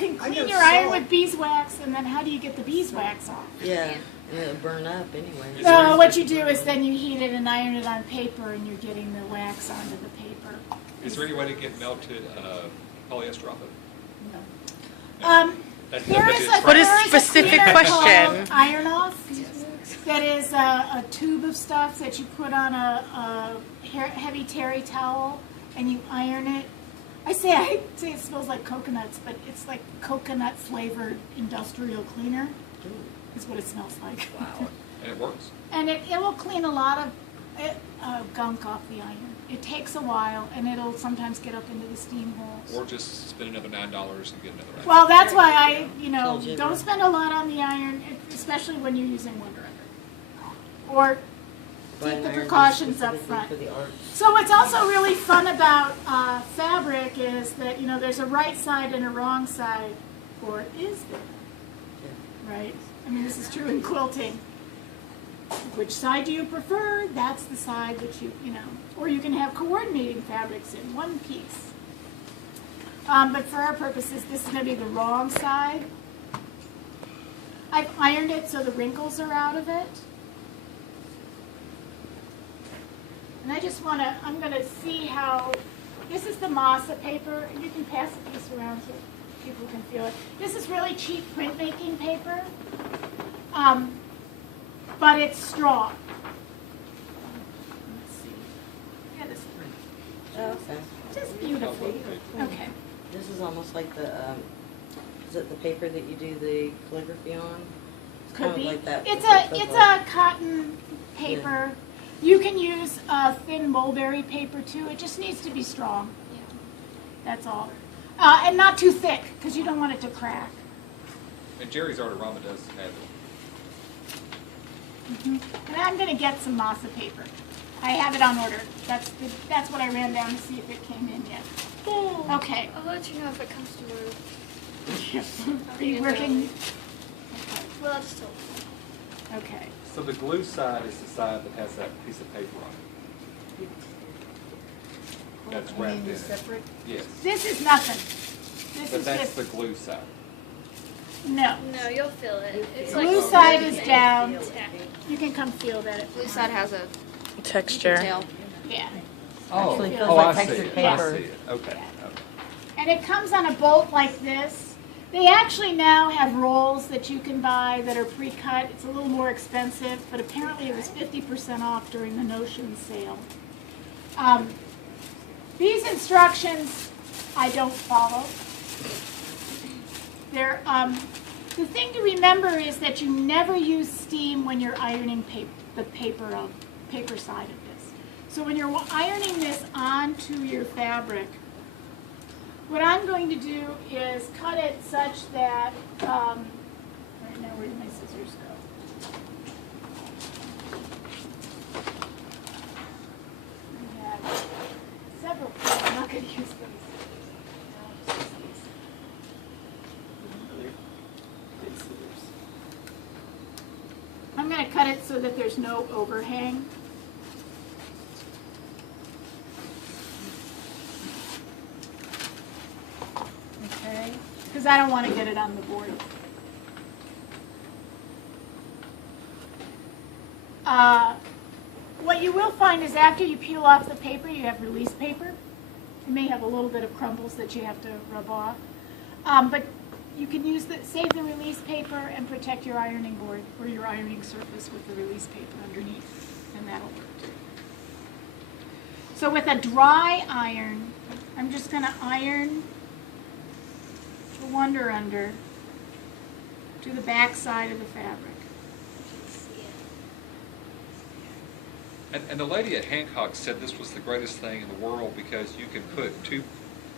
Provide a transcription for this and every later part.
can clean your iron with beeswax, and then how do you get the beeswax off? Yeah, and it'll burn up anyway. So what you do is then you heat it and iron it on paper, and you're getting the wax onto the paper. Is there any way to get melted polyester off of it? What is specific question? Iron Off. That is a tube of stuff that you put on a heavy terry towel and you iron it. I say it smells like coconuts, but it's like coconut flavored industrial cleaner. Is what it smells like. Wow. And it works. And it will clean a lot of gunk off the iron. It takes a while, and it'll sometimes get up into the steam holes. Or just spend another $9 and get another iron. Well, that's why I, don't spend a lot on the iron, especially when you're using Wonder Under. Or take the precautions up front. So what's also really fun about fabric is that, there's a right side and a wrong side, or is there? Right? I mean, this is true in quilting. Which side do you prefer? That's the side that or you can have coordinating fabrics in one piece. But for our purposes, this is going to be the wrong side. I've ironed it so the wrinkles are out of it. And I'm going to see how, this is the Mesa paper. You can pass a piece around so people can feel it. This is really cheap printmaking paper. But it's strong. Let's see. Yeah, this print. Oh, okay. Just beautifully. Okay. This is almost like the, is it the paper that you do the calligraphy on? It's Could kind be. of like that. It's a cotton paper. Yeah. You can use thin mulberry paper too. It just needs to be strong. Yeah. That's all. And not too thick, because you don't want it to crack. And Jerry's Artorama does have it. And I'm going to get some Mesa paper. I have it on order. That's what I ran down to see if it came in yet. Okay. I'll let you know if it comes tomorrow. Are you working? Okay. Well, that's still. Okay. So the glue side is the side that has that piece of paper on it. That's wrapped in it. Separate? Yes. This is nothing. This But is that's just the glue side. no. No, you'll feel it. It's Glue like side is tacky. down. Tacky. You can come feel that. Blue side has a Texture. detail. Yeah. Oh, Actually feels oh, like I see textured it. paper. I see it. Okay. Okay. And it comes on a bolt like this. They actually now have rolls that you can buy that are pre-cut. It's a little more expensive, but apparently it was 50% off during the Notion sale. These instructions I don't follow. They're, the thing to remember is that you never use steam when you're ironing the paper side of this. So when you're ironing this onto your fabric, what I'm going to do is cut it such that, right now, where did my scissors go? I have several, I'm not going to use those. No, just these. Good scissors. I'm going to cut it so that there's no overhang. Okay, because I don't want to get it on the board. What you will find is after you peel off the paper, you have release paper. You may have a little bit of crumbles that you have to rub off. But you can save the release paper and protect your ironing board or your ironing surface with the release paper underneath, and that'll work too. So with a dry iron, I'm just going to iron the Wonder Under to the back side of the fabric. And the lady at Hancock said this was the greatest thing in the world because you can put two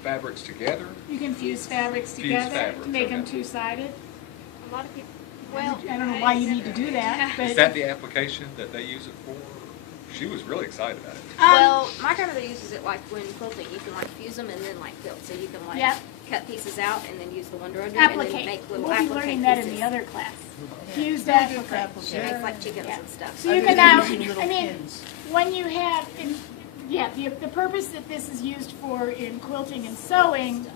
fabrics together. You can fuse fabrics together to make them two-sided. A lot of people. Well, I don't know why you need to do that. But Is that the application that they use it for? She was really excited about it. Well, my grandmother uses it like when quilting. You can like fuse them and then like quilt. So you can like Yep. cut pieces out and then use the Wonder Under and then Applicate. make little We'll be applique learning that pieces. in the other class. Fused applicate. She makes like chickens Yeah. and stuff. So you can now, I mean, when you have, the purpose that this is used for in quilting and sewing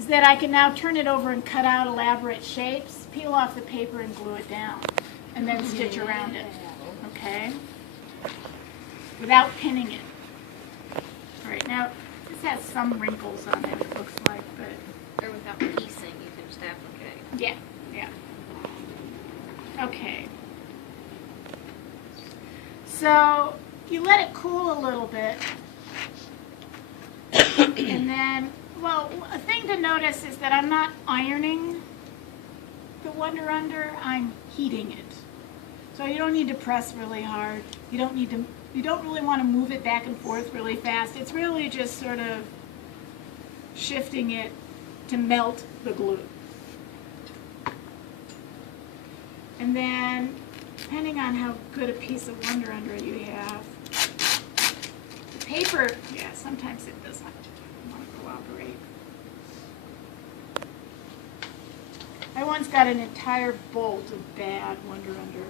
is that I can now turn it over and cut out elaborate shapes, peel off the paper and glue it down, and then stitch around it, okay? Without pinning it. All right, now, this has some wrinkles on it, it looks like, but... Or without piecing, you can just applicate. Yeah, yeah. Okay. So you let it cool a little bit. And then, well, a thing to notice is that I'm not ironing the Wonder Under, I'm heating it. So you don't need to press really hard. You don't really want to move it back and forth really fast. It's really just sort of shifting it to melt the glue. And then, depending on how good a piece of Wonder Under you have, the paper, yeah, sometimes it doesn't want to cooperate. I once got an entire bolt of bad Wonder Under,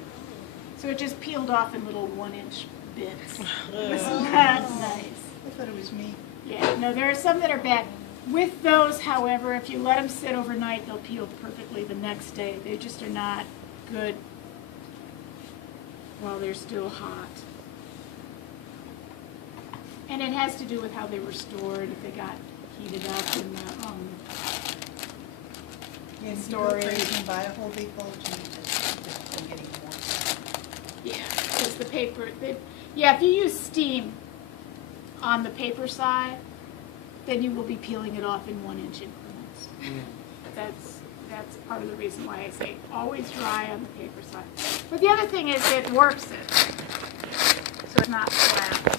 so it just peeled off in little 1-inch bits. It was not nice. I thought it was me. Yeah, no, there are some that are bad. With those, however, if you let them sit overnight, they'll peel perfectly the next day. They just are not good while they're still hot. And it has to do with how they were stored, if they got heated up in the Yeah, storage. You can buy a whole big bulge and just keep getting more. Yeah, because the paper, yeah, if you use steam on the paper side, then you will be peeling it off in 1-inch increments. That's part of the reason why I say always dry on the paper side. But the other thing is it works it, so it's not flat.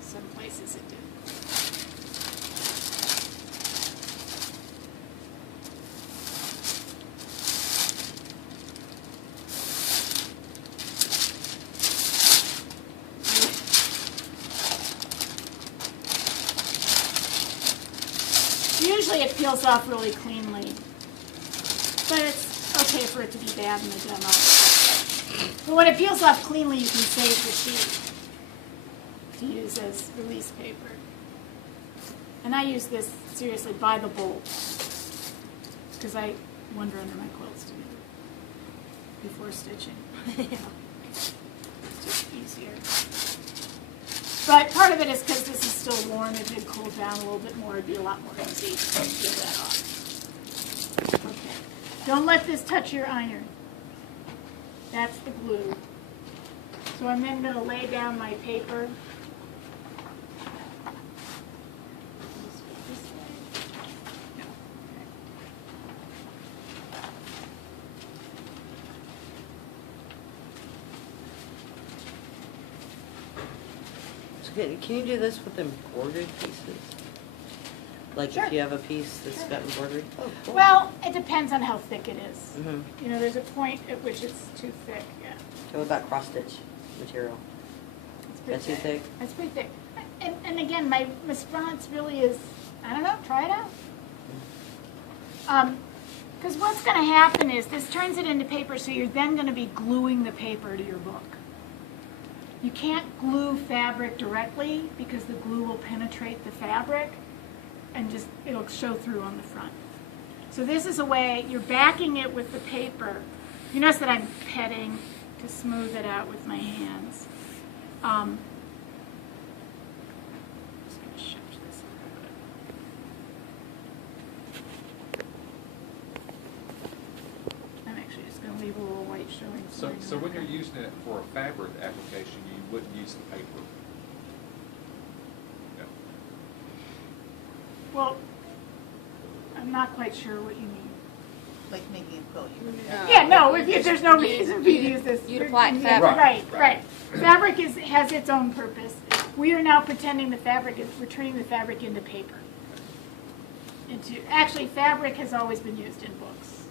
Some places it did. Usually it peels off really cleanly, but it's okay for it to be bad in the demo. But when it peels off cleanly, you can save the sheet to use as release paper. And I use this, seriously, by the bolt, because I Wonder Under my quilts to do before stitching. It's just easier. But part of it is because this is still warm. If it cooled down a little bit more, it'd be a lot more easy to peel that off. Okay. Don't let this touch your iron. That's the glue. So I'm then going to lay down my paper. Can you do this with embroidered pieces? Like Sure. if you have a piece that's got embroidery? Oh, cool. Well, it depends on how thick it is. Mm-hmm. You know, there's a point at which it's too thick. Yeah. So what about cross-stitch material? It's pretty That's too thick? That's pretty thick. And again, my response really is, I don't know, try it out. Because what's going to happen is this turns it into paper, so you're then going to be gluing the paper to your book. You can't glue fabric directly because the glue will penetrate the fabric and just it'll show through on the front. So this is a way, you're backing it with the paper. You notice that I'm petting to smooth it out with my hands. Just going to shift this a little bit. I'm actually just going to leave a little white showing. So when you're using it for a fabric application, you wouldn't use the paper. No. Well, I'm not quite sure what you mean. Like making a quilt. You would Yeah, no, there's no reason for you to use this. You'd apply it to Yeah, fabric. Right. Fabric has its own purpose. We are now pretending the fabric is, we're turning the fabric into paper. Actually, fabric has always been used in books.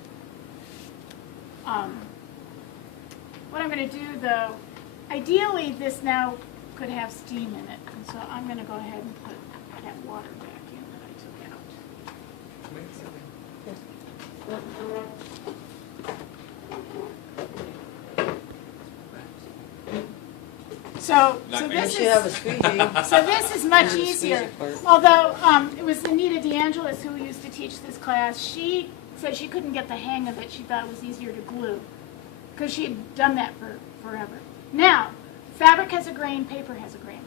What I'm going to do, though, ideally this now could have steam in it. And so I'm going to go ahead and put that water back in that I took out. So Nightmare. this Unless you have a is, squeegee. so this is much Do the squeegee easier. part. Although, it was Anita DeAngelis who used to teach this class. She said she couldn't get the hang of it. She thought it was easier to glue because she had done that for forever. Now, fabric has a grain, paper has a grain.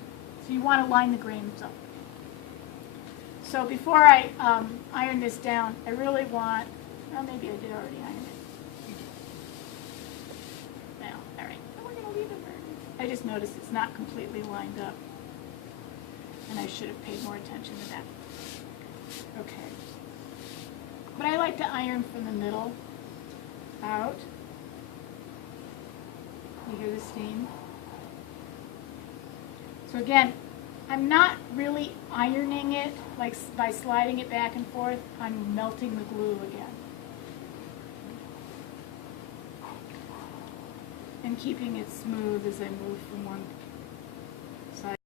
So you want to line the grains up. So before I iron this down, I really want, well, maybe I did already iron it. Now, all right, so we're going to leave it where it is. I just noticed it's not completely lined up. And I should have paid more attention to that. Okay. But I like to iron from the middle out. You hear the steam? So again, I'm not really ironing it, like by sliding it back and forth. I'm melting the glue again. And keeping it smooth as I move from one